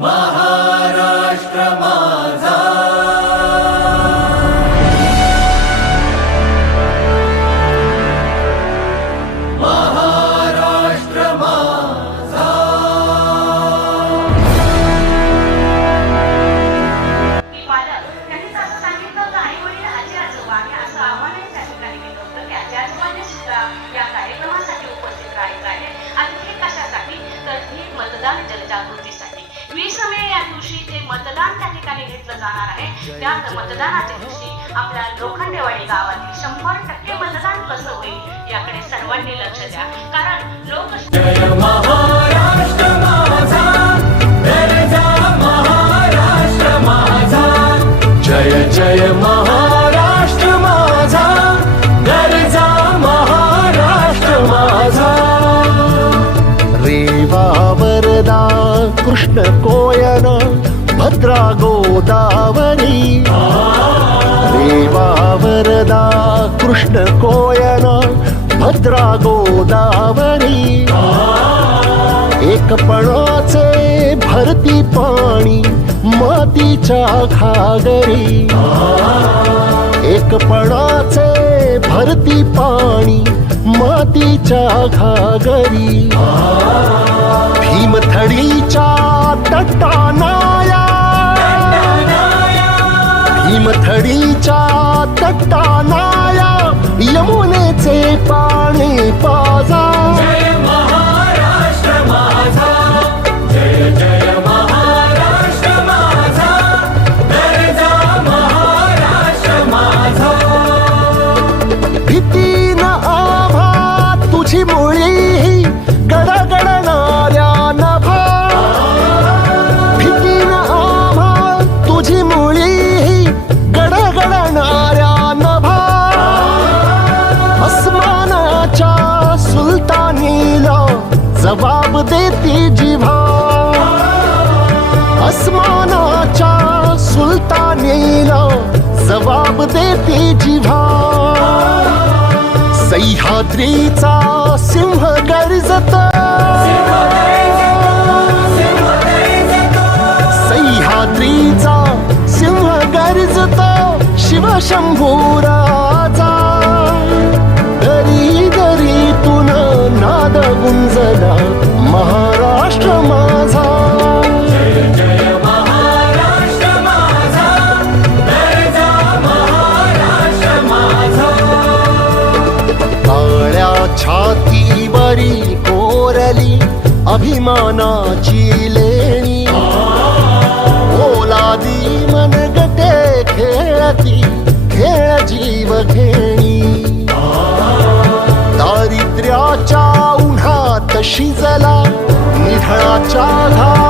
महाराष्ट्र मतदान त्या ठिकाणी घेतलं जाणार आहे. त्या मतदानाच्या दिवशी आपल्या लोखंडेवाडी गावातील शंभर टक्के मतदान कसं होईल याकडे सर्वांनी लक्ष द्या. कारण लोक जय महाराष्ट्र माझा गरजा महाराष्ट्र माझा रेवा वरदा कृष्ण कोयना भद्रा गोदावरी देवावरदा कृष्ण कोयना भद्रा गोदावरी एकपणाचे भरती पाणी मातीच्या घागरी एकपणाचे भरती पाणी मातीच्या घागरी भीमथडीच्या तटानाया हिमथडीच्या तट्टानाया यमुनेचे पाणी पाजा. भीती न आभा तुझी मुळी सुलतानीला जबाब देते जिव्हा सह्याद्रीचा सिंह गर्जत। सह्याद्रीचा सिंह गर्जत। शिवशंभूराजा छाती बरी कोरली अभिमानाची लेणी. ओलादी मनगटे खेळती खेळ जीव घेणी. दारिद्र्याच्या उन्हात शिजला निधळाच्या घावाने